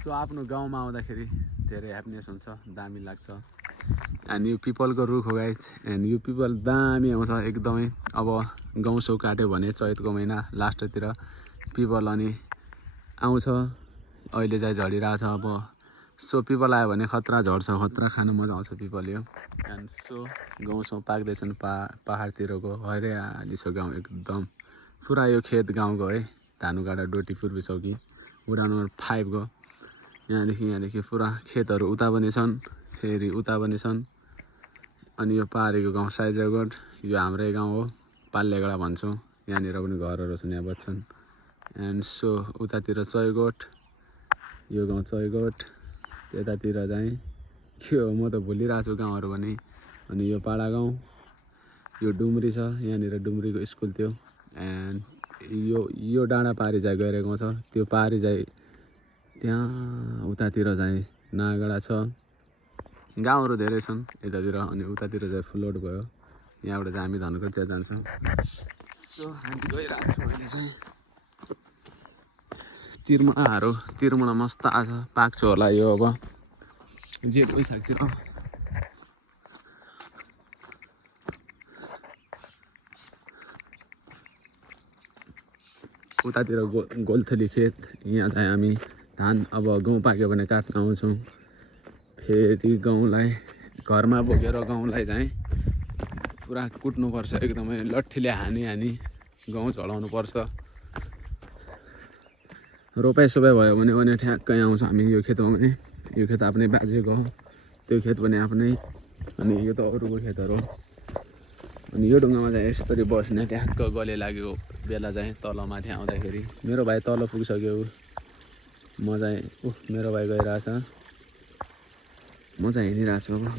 So आफ्नो गाउँमा आउँदाखेरि धेरै ह्याप्पिनेस हुन्छ, दामी लाग्छ। एन्ड यो पिपलको रुख हो गाइज। एन्ड यो पिपल दामी आउँछ एकदमै। अब गाउँसौ काट्यो भने चैतको महिना लास्टतिर पिपल अनि आउँछ। अहिले चाहिँ झरिरहेछ अब। सो पिपल आयो भने खतरा झर्छ, खतरा खानु मजा आउँछ पिपल यो। एन्ड सो गाउँसौँ पाक्दैछन् पाहाडतिरको हरियाली छ गाउँ एकदम। पुरा यो खेत गाउँको है, धानुगाडा डोटी पूर्वी चौकी वडा नम्बर 5 को। यहाँदेखि पुरा खेतहरू उता पनि छन्, फेरि उता पनि छन्। अनि यो पाहाडीको गाउँ साइजगढ, यो हाम्रै गाउँ हो, पाल्लेगडा भन्छौँ। यहाँनिर पनि घरहरू छन्, यहाँ बस्छन्। एन्ड सो उतातिर चैगोठ, यो गाउँ चैगोठ। त्यतातिर चाहिँ के हो म त भुलिरहेको छु गाउँहरू पनि। अनि यो पाडा गाउँ, यो डुम्री छ, यहाँनिर डुम्रीको स्कुल थियो। एन्ड यो डाँडा पारी चाहिँ गइरहेको छ, त्यो पारी चाहिँ त्यहाँ उतातिर चाहिँ नागडा छ। गाउँहरू धेरै छन् यतातिर। अनि उतातिर चाहिँ फ्लोट भयो, यहाँबाट चाहिँ हामी धनगढ त्यहाँ जान्छौँ। सो हामी गइरहेको छौँ अहिले चाहिँ तिरमुना मस्त आछ, पाक्छ होला यो अब जेठ वैशाखतिर। उतातिर गोलथली खेत, यहाँ चाहिँ हामी धान अब गहुँ पाक्यो भने काट्न आउँछौँ। फेरि गहुँलाई घरमा बोकेर गहुँलाई चाहिँ पुरा कुट्नुपर्छ एकदमै, लट्ठीले हानी गहुँ चढाउनुपर्छ। रोपाइसोपाइ भयो भने ठ्याक्कै आउँछ हामी यो खेतमा पनि। यो खेत आफ्नै बाजेको हो, त्यो खेत पनि आफ्नै। अनि यो त अरूको खेतहरू हो। अनि यो ढुङ्गामा चाहिँ यसरी बस्ने ट्याक्क गले लागेको बेला चाहिँ तल माथि आउँदाखेरि। मेरो भाइ तल पुगिसक्यो, म चाहिँ मेरो भाइ गइरहेछ, म चाहिँ हिँडिरहेको छु अब।